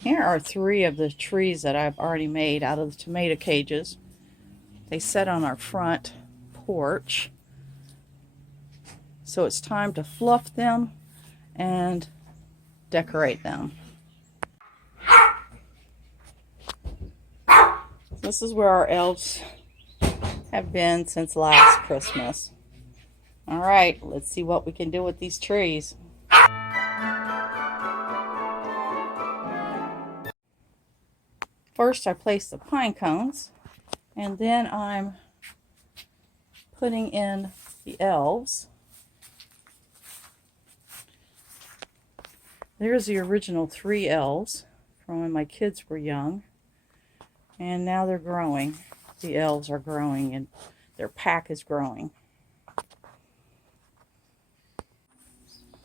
Here are 3 of the trees that I've already made out of the tomato cages. They set on our front porch. So it's time to fluff them and decorate them. This is where our elves have been since last Christmas. Alright, let's see what we can do with these trees. First I place the pine cones, and then I'm putting in the elves. There's the original 3 elves from when my kids were young, and now they're growing. The elves are growing and their pack is growing.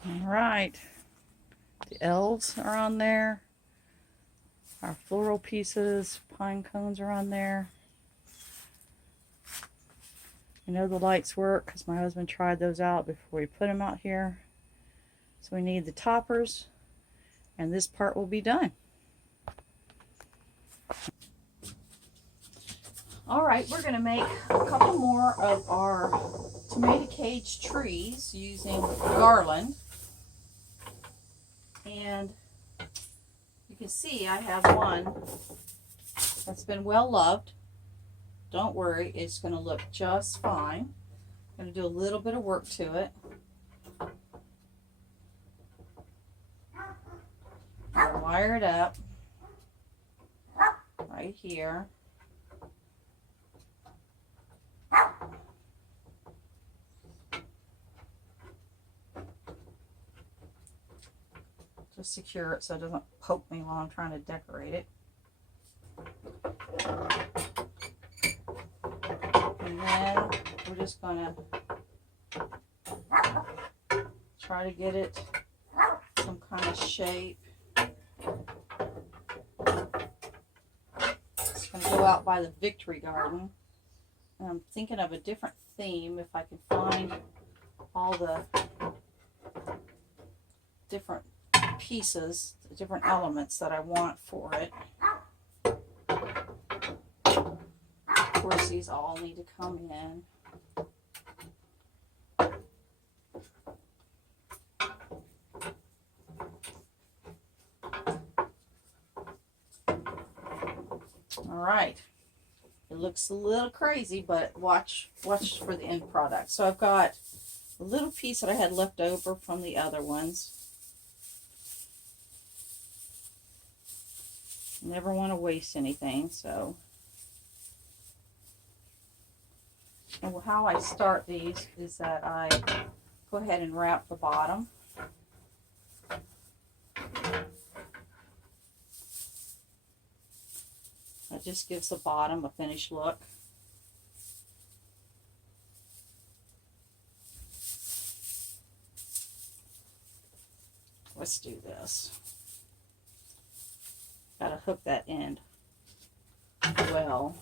Alright, the elves are on there. Our floral pieces, pine cones are on there. I know the lights work because my husband tried those out before we put them out here. So we need the toppers, and this part will be done. Alright, we're going to make a couple more of our tomato cage trees using Garland. And you can see I have one that's been well loved. Don't worry, it's going to look just fine. I'm going to do a little bit of work to it. I'll wire it up right here. Just secure it so it doesn't poke me while I'm trying to decorate it. And then we're just going to try to get it some kind of shape. It's going to go out by the Victory Garden. And I'm thinking of a different theme if I can find all the different pieces, the different elements that I want for it. Of course, these all need to come in. Alright, it looks a little crazy, but watch for the end product. So I've got a little piece that I had left over from the other ones. Never want to waste anything, so. And how I start these is that I go ahead and wrap the bottom. That just gives the bottom a finished look. Let's do this. Gotta hook that end well.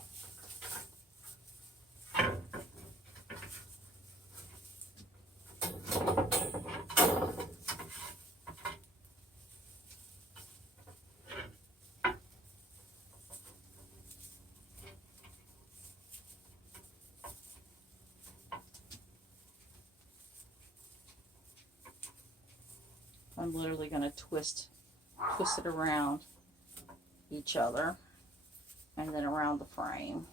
I'm literally going to twist it around each other, and then around the frame,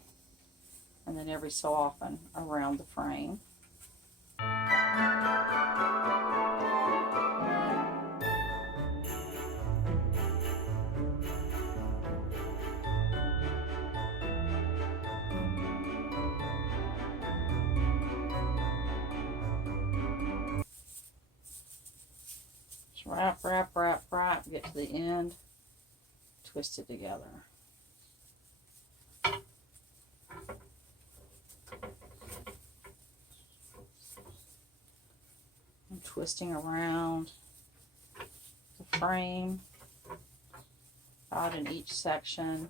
and then every so often around the frame. Wrap, wrap, wrap, wrap, get to the end, twist it together. I'm twisting around the frame, out in each section.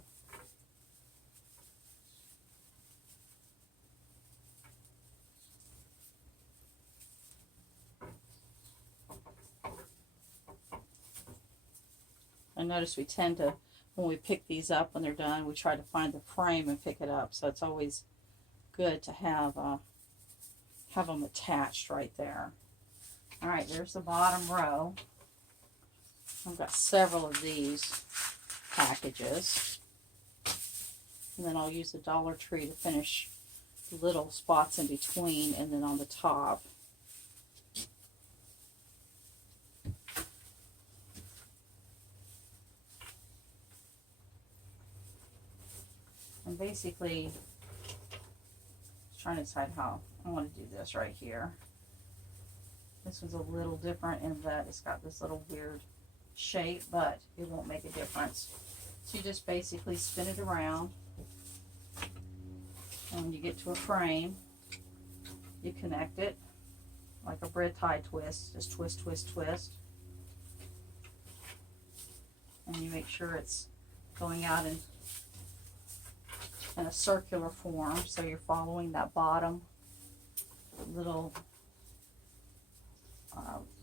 I notice we tend to, when we pick these up when they're done, we try to find the frame and pick it up. So it's always good to have them attached right there. All right, there's the bottom row. I've got several of these packages. And then I'll use the Dollar Tree to finish the little spots in between and then on the top. And basically, trying to decide how I want to do this right here. This was a little different in that it's got this little weird shape, but it won't make a difference. So you just basically spin it around, and when you get to a frame, you connect it like a bread tie twist. Just twist, twist, twist, and you make sure it's going out in a circular form, so you're following that bottom little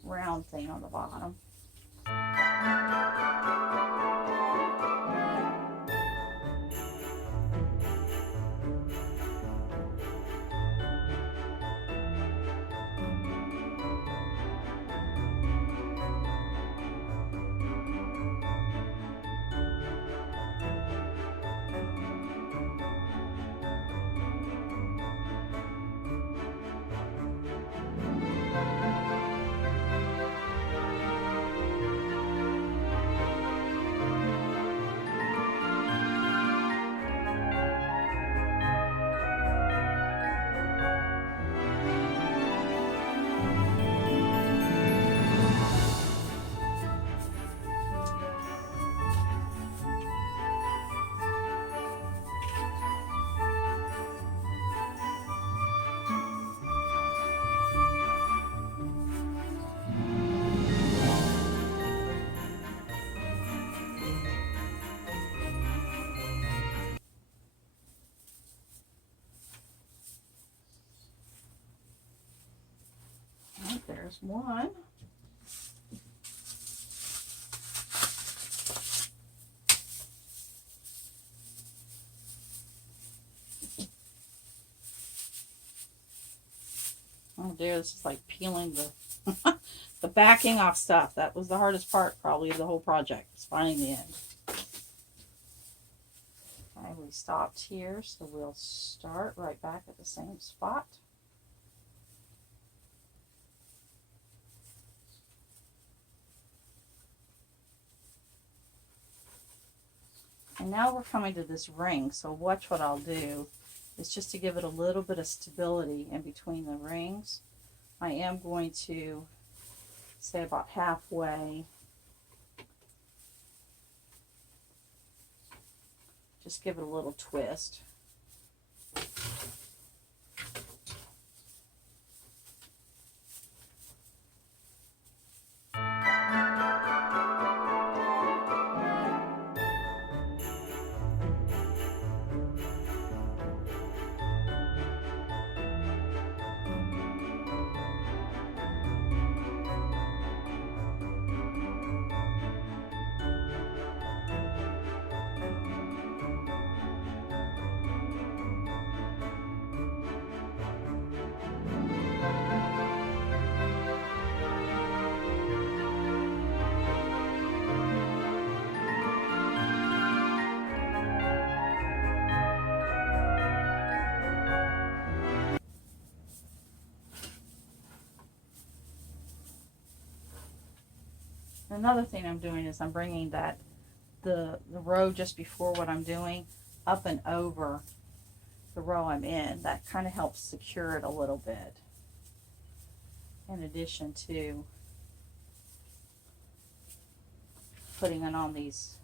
round thing on the bottom. There's one. Oh dear, this is like peeling the the backing off stuff. That was the hardest part probably of the whole project, is finding the end. Okay, we stopped here, so we'll start right back at the same spot. And now we're coming to this ring, so watch what I'll do is just to give it a little bit of stability in between the rings. I am going to say about halfway, just give it a little twist. Another thing I'm doing is I'm bringing the row just before what I'm doing up and over the row I'm in. That kind of helps secure it a little bit, in addition to putting it on these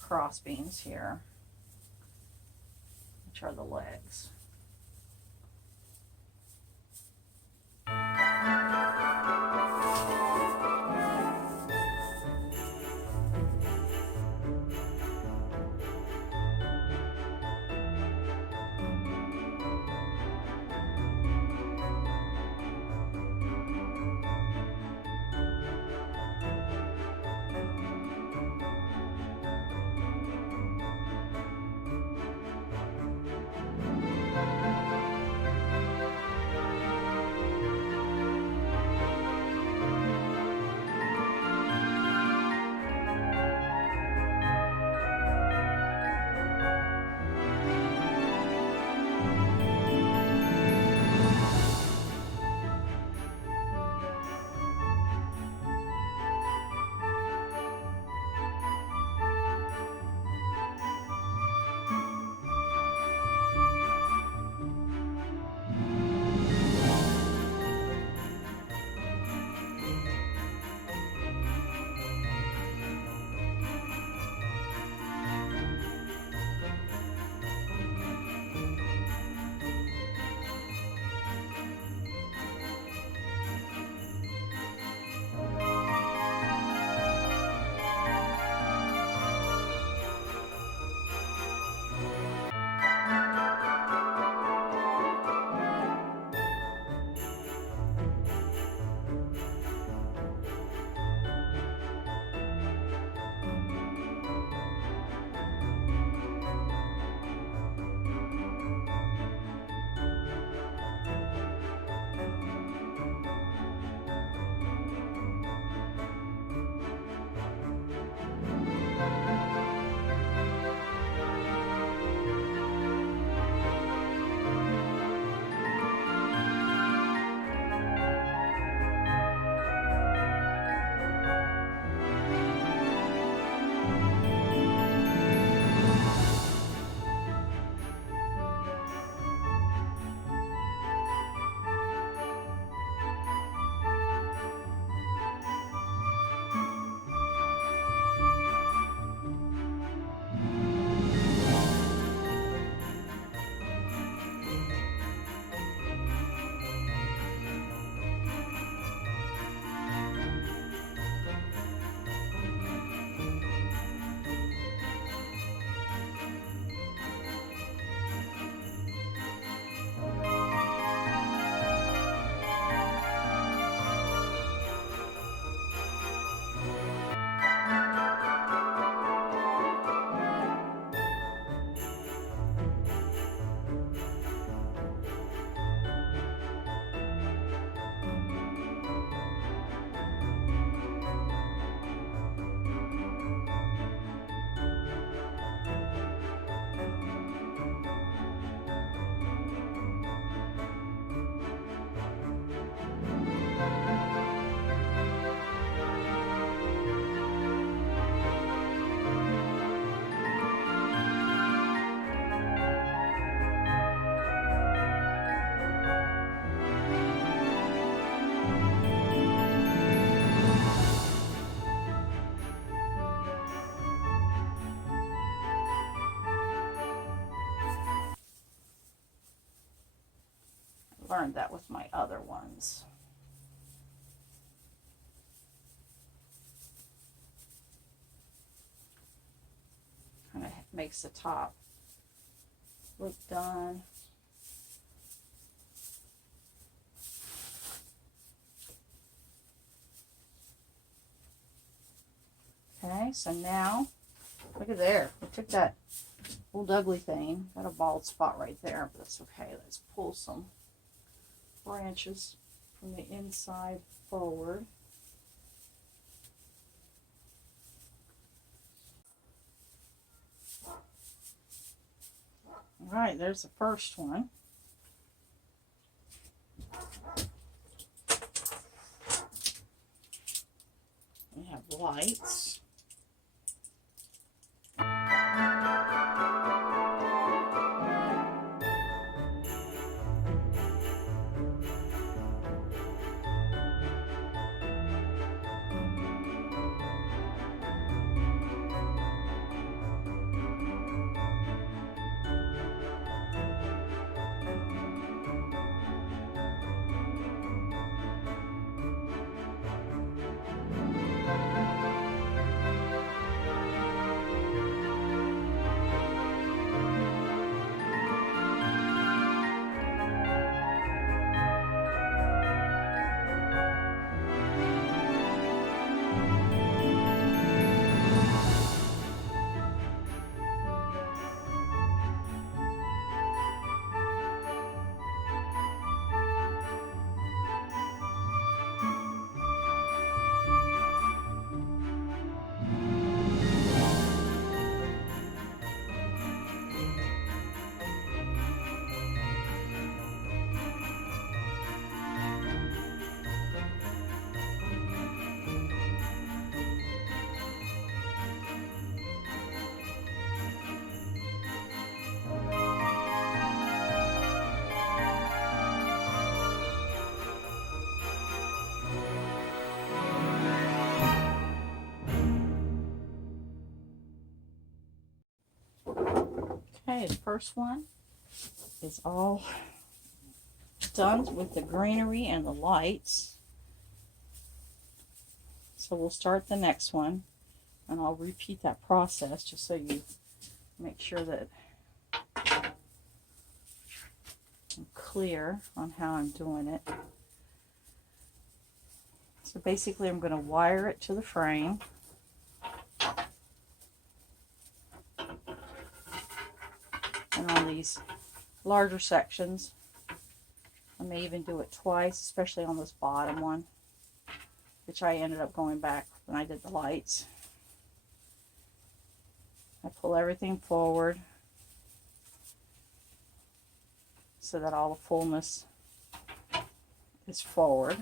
cross beams here, which are the legs. learned that with my other ones. Kind of makes the top look done. Okay, so now, look at there. We took that old ugly thing, got a bald spot right there, but that's okay. Let's pull some branches from the inside forward. All right, there's the first one. We have lights. Okay, the first one is all done with the greenery and the lights. So we'll start the next one, and I'll repeat that process just so you make sure that I'm clear on how I'm doing it. So basically I'm going to wire it to the frame. And on these larger sections, I may even do it twice, especially on this bottom one, which I ended up going back when I did the lights. I pull everything forward so that all the fullness is forward.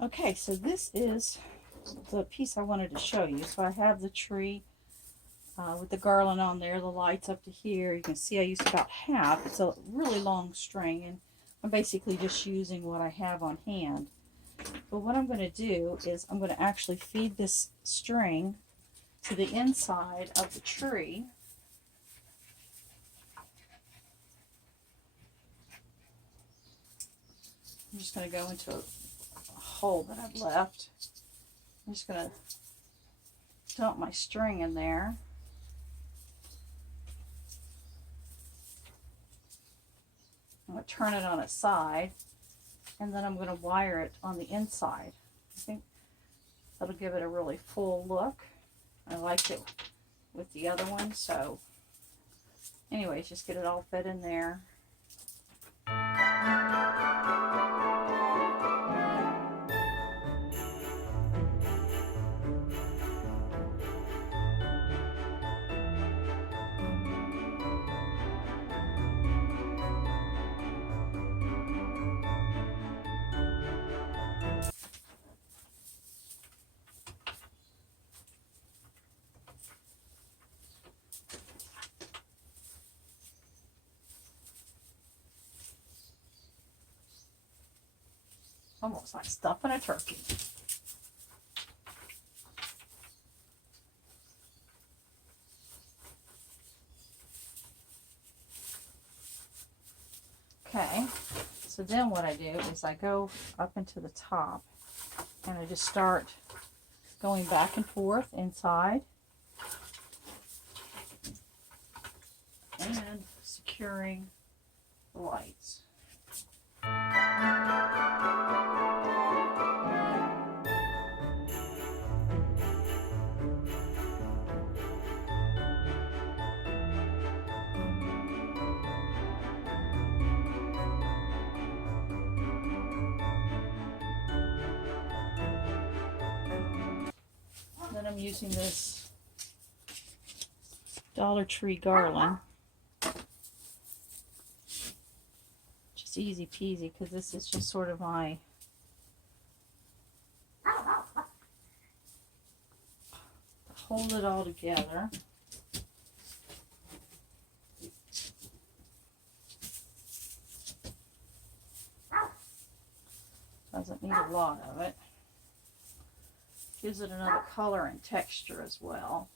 Okay, so this is the piece I wanted to show you. So I have the tree with the garland on there, the lights up to here. You can see I used about half. It's a really long string, and I'm basically just using what I have on hand. But what I'm going to do is I'm going to actually feed this string to the inside of the tree. I'm just going to go into a hole that I've left. I'm just going to dump my string in there. I'm going to turn it on its side, and then I'm going to wire it on the inside. I think that'll give it a really full look. I liked it with the other one, so anyways, just get it all fed in there. Almost like stuffing a turkey. Okay, so then what I do is I go up into the top and I just start going back and forth inside and securing the lights. Then I'm using this Dollar Tree garland. Just easy peasy, because this is just sort of my hold it all together. Doesn't need a lot of it. Gives it another color and texture as well.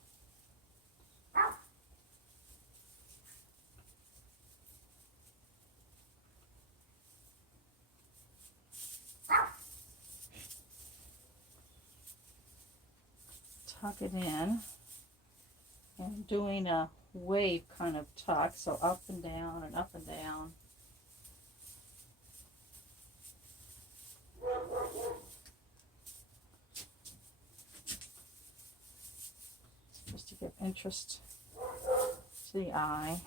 Tuck it in. I'm doing a wave kind of tuck, so up and down and up and down. Just to give interest to the eye.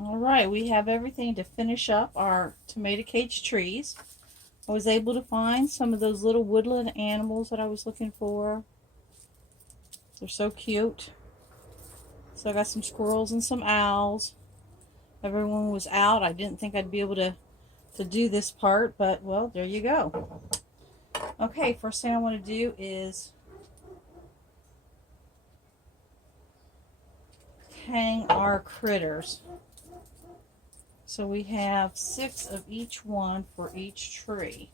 Alright, we have everything to finish up our tomato cage trees. I was able to find some of those little woodland animals that I was looking for. They're so cute. So I got some squirrels and some owls. Everyone was out. I didn't think I'd be able to do this part, but well, there you go. Okay, first thing I want to do is hang our critters. So we have 6 of each one for each tree.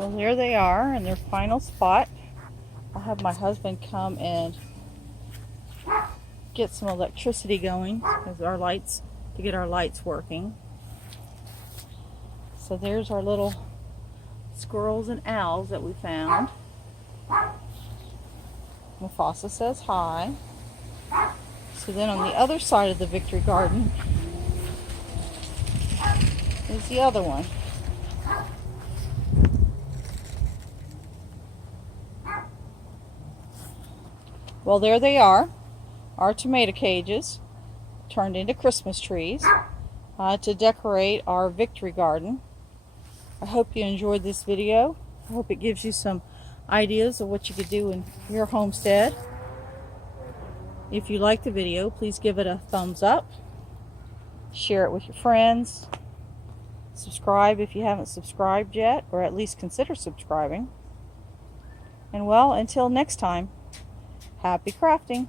Well, there they are in their final spot. I'll have my husband come and get some electricity going as our lights, to get our lights working. So there's our little squirrels and owls that we found. Mufasa says hi. So then on the other side of the Victory Garden is the other one. Well, there they are, our tomato cages turned into Christmas trees to decorate our Victory Garden. I hope you enjoyed this video. I hope it gives you some ideas of what you could do in your homestead. If you like the video, please give it a thumbs up. Share it with your friends. Subscribe if you haven't subscribed yet, or at least consider subscribing. And well, until next time, happy crafting.